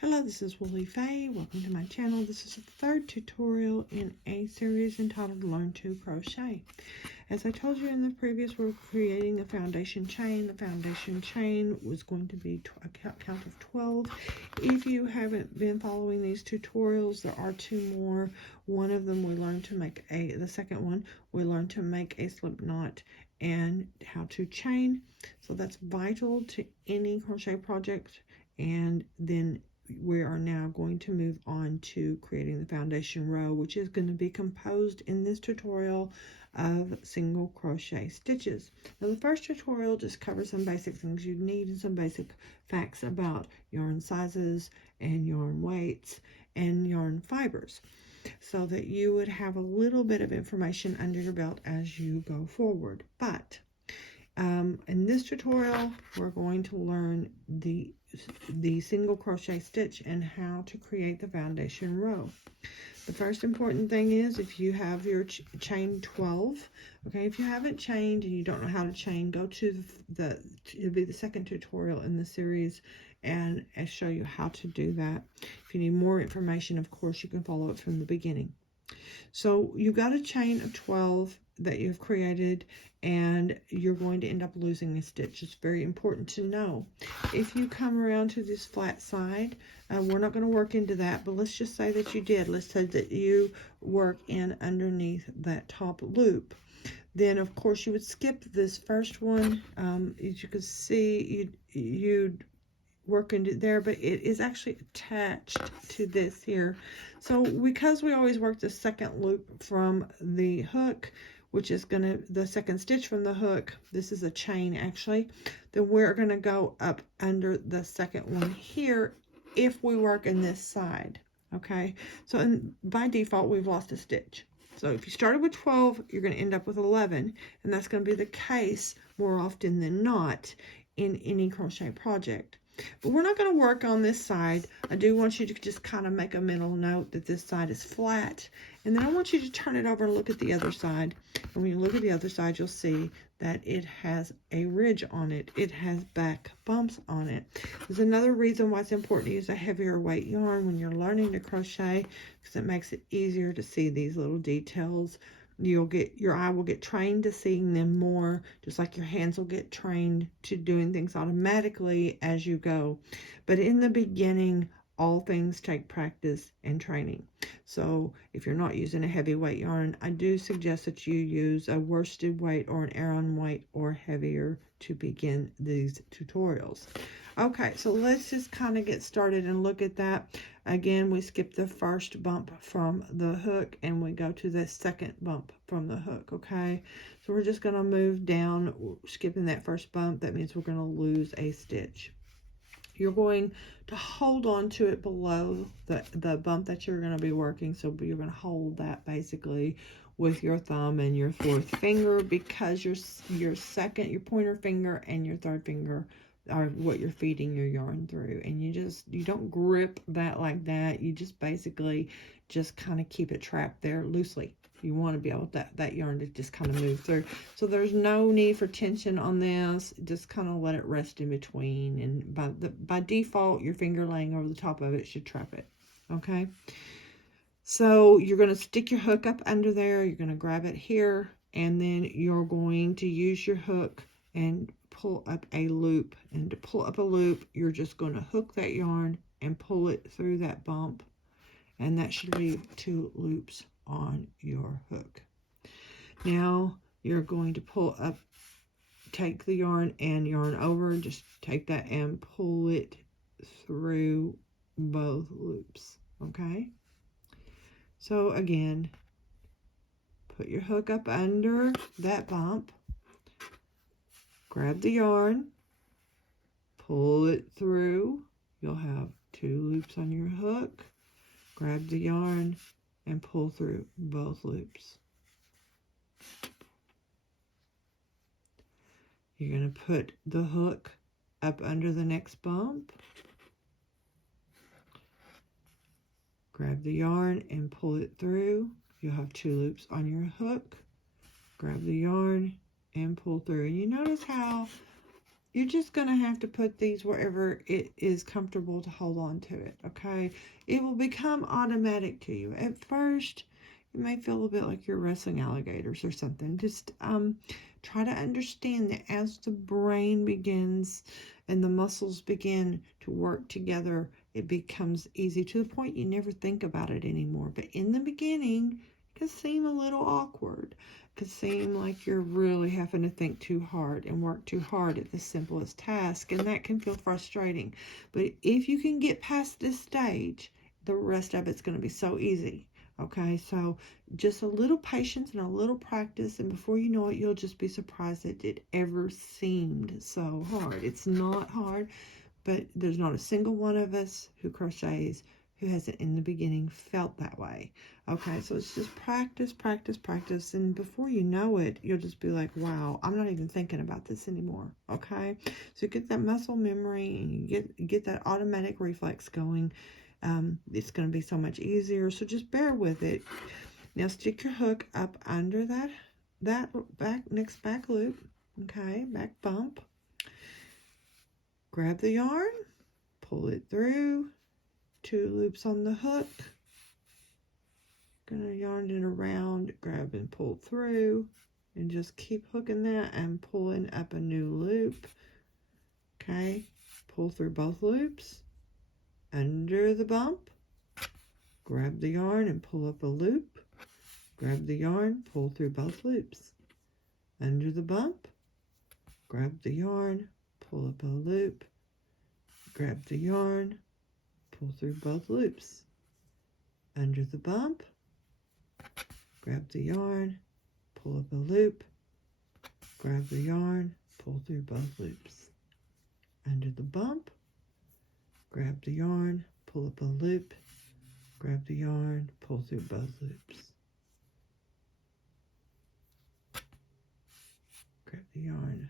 Hello, this is Woolly Faye. Welcome to my channel. This is the third tutorial in a series entitled Learn to Crochet. As I told you in the previous, we're creating a foundation chain. The foundation chain was going to be a count of 12. If you haven't been following these tutorials, there are two more. One of them we learned to make the second one, we learned to make a slip knot and how to chain. So that's vital to any crochet project. And then we are now going to move on to creating the foundation row, which is going to be composed in this tutorial of single crochet stitches. Now the first tutorial just covers some basic things you need and some basic facts about yarn sizes and yarn weights and yarn fibers, so that you would have a little bit of information under your belt as you go forward. But in this tutorial, we're going to learn the single crochet stitch and how to create the foundation row. The first important thing is, if you have your chain 12, okay, if you haven't chained and you don't know how to chain, go to it'll be the second tutorial in the series, and I show you how to do that. If you need more information, of course, you can follow it from the beginning. So you've got a chain of 12 that you've created, and you're going to end up losing a stitch. It's very important to know. If you come around to this flat side, we're not going to work into that, but let's just say that you did. Let's say that you work in underneath that top loop. Then, of course, you would skip this first one. As you can see, you'd work into there, but it is actually attached to this here. So because we always work the second loop from the hook, which is the second stitch from the hook, this is a chain actually, then we're going to go up under the second one here if we work in this side. Okay, so by default we've lost a stitch. So if you started with 12, you're going to end up with 11, and that's going to be the case more often than not in any crochet project. But we're not going to work on this side. I do want you to just kind of make a mental note that this side is flat. And then I want you to turn it over and look at the other side. And when you look at the other side, you'll see that it has a ridge on it. It has back bumps on it. There's another reason why it's important to use a heavier weight yarn when you're learning to crochet, because it makes it easier to see these little details. Your eye will get trained to seeing them more, just like your hands will get trained to doing things automatically as you go. But in the beginning, all things take practice and training. So if you're not using a heavy weight yarn, I do suggest that you use a worsted weight or an Aran weight or heavier to begin these tutorials. Okay, so let's just kind of get started and look at that. Again, we skip the first bump from the hook and we go to the second bump from the hook, okay? So we're just going to move down, skipping that first bump. That means we're going to lose a stitch. You're going to hold on to it below the bump that you're going to be working. So you're going to hold that basically with your thumb and your fourth finger, because your pointer finger and your third finger are what you're feeding your yarn through. And you don't grip that like that. You just basically just kind of keep it trapped there loosely. You want to be able that yarn to just kind of move through. So there's no need for tension on this. Just kind of let it rest in between. And by default, your finger laying over the top of it should trap it. Okay. So you're going to stick your hook up under there. You're going to grab it here, and then you're going to use your hook and pull up a loop. And to pull up a loop, you're just going to hook that yarn and pull it through that bump, and that should leave 2 loops on your hook. Now you're going to pull up, take the yarn and yarn over, just take that and pull it through both loops. Okay, so again, put your hook up under that bump, grab the yarn, pull it through. You'll have 2 loops on your hook. Grab the yarn and pull through both loops. You're going to put the hook up under the next bump. Grab the yarn and pull it through. You'll have 2 loops on your hook. Grab the yarn and pull through. And you notice how you're just going to have to put these wherever it is comfortable to hold on to it, okay? It will become automatic to you. At first, you may feel a bit like you're wrestling alligators or something. Just try to understand that as the brain begins and the muscles begin to work together, it becomes easy to the point you never think about it anymore. But in the beginning, it can seem a little awkward. It can seem like you're really having to think too hard and work too hard at the simplest task, and that can feel frustrating. But if you can get past this stage, the rest of it's going to be so easy. Okay, so just a little patience and a little practice, and before you know it, you'll just be surprised that it ever seemed so hard. It's not hard, but there's not a single one of us who crochets who hasn't in the beginning felt that way. Okay, so it's just practice, practice, practice, and before you know it, you'll just be like, wow, I'm not even thinking about this anymore. Okay, so you get that muscle memory and you get that automatic reflex going. It's going to be so much easier, so just bear with it. Now stick your hook up under that next back loop, okay, back bump. Grab the yarn, pull it through, 2 loops on the hook. Gonna yarn it around, grab and pull through, and just keep hooking that and pulling up a new loop. Okay, pull through both loops. Under the bump, grab the yarn and pull up a loop. Grab the yarn, pull through both loops. Under the bump, grab the yarn, pull up a loop. Grab the yarn, pull through both loops. Under the bump, grab the yarn, pull up a loop. Grab the yarn, pull through both loops. Under the bump, grab the yarn, pull up a loop. Grab the yarn, pull through both loops. Grab the yarn,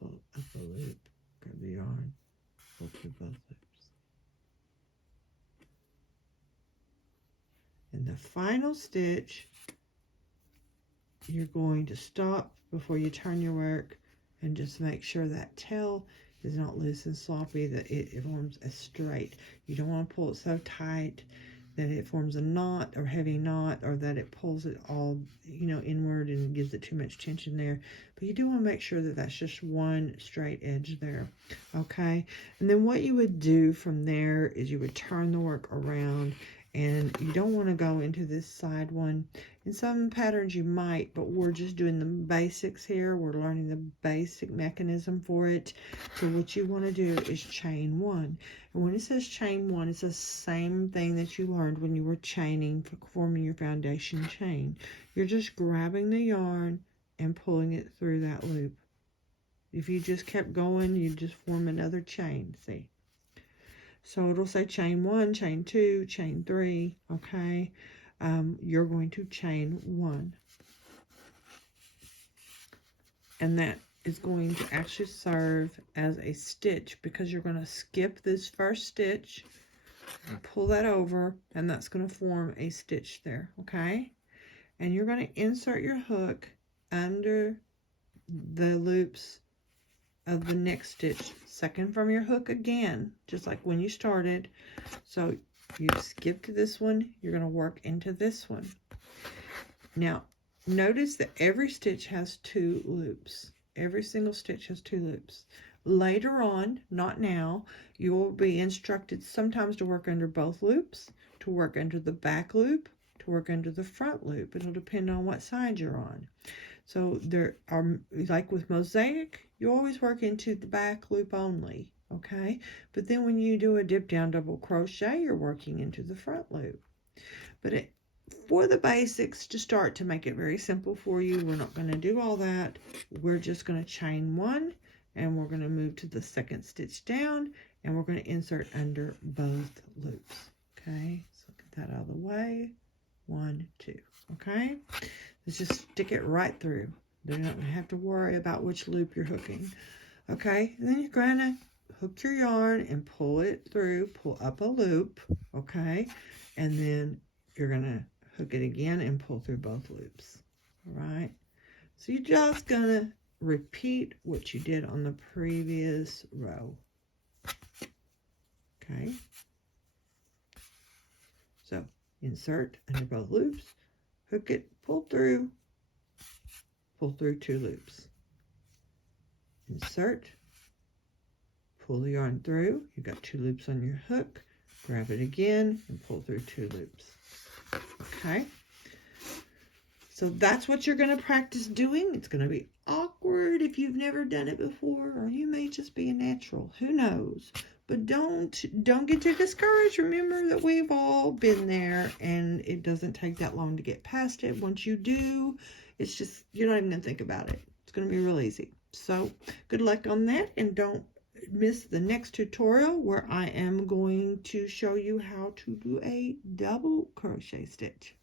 pull up a loop. Grab the yarn, pull through both loops. In the final stitch, you're going to stop before you turn your work and just make sure that tail is not loose and sloppy, that it forms a straight. You don't want to pull it so tight that it forms a knot or heavy knot, or that it pulls it all, inward and gives it too much tension there. But you do want to make sure that that's just one straight edge there, okay? And then what you would do from there is you would turn the work around, and you don't want to go into this side one. In some patterns you might, but we're just doing the basics here. We're learning the basic mechanism for it. So what you want to do is chain 1. And when it says chain 1, it's the same thing that you learned when you were chaining for forming your foundation chain. You're just grabbing the yarn and pulling it through that loop. If you just kept going, you just form another chain, see? So it'll say chain 1, chain 2, chain 3, okay? You're going to chain 1. And that is going to actually serve as a stitch, because you're going to skip this first stitch, pull that over, and that's going to form a stitch there, okay? And you're going to insert your hook under the loops of the next stitch, second from your hook again, just like when you started. So you skip to this one, you're going to work into this one. Now notice that every stitch has 2 loops. Every single stitch has 2 loops. Later on, not now, you will be instructed sometimes to work under both loops, to work under the back loop, to work under the front loop. It'll depend on what side you're on. So there are, like with mosaic, you always work into the back loop only, okay? But then when you do a dip down double crochet, you're working into the front loop. But for the basics, to start, to make it very simple for you, we're not going to do all that. We're just going to chain 1, and we're going to move to the second stitch down, and we're going to insert under both loops, okay? So get that out of the way. 1, 2, okay? Let's just stick it right through. You're not going to have to worry about which loop you're hooking. Okay, and then you're going to hook your yarn and pull it through, pull up a loop, okay? And then you're going to hook it again and pull through both loops, all right? So you're just going to repeat what you did on the previous row. Okay. So insert under both loops, hook it, pull through 2 loops. Insert, pull the yarn through. You've got 2 loops on your hook. Grab it again and pull through 2 loops. Okay. So that's what you're going to practice doing. It's going to be awkward if you've never done it before, or you may just be a natural. Who knows? But don't get too discouraged. Remember that we've all been there, and it doesn't take that long to get past it. Once you do, it's just, you're not even going to think about it. It's going to be real easy. So good luck on that, and don't miss the next tutorial where I am going to show you how to do a double crochet stitch.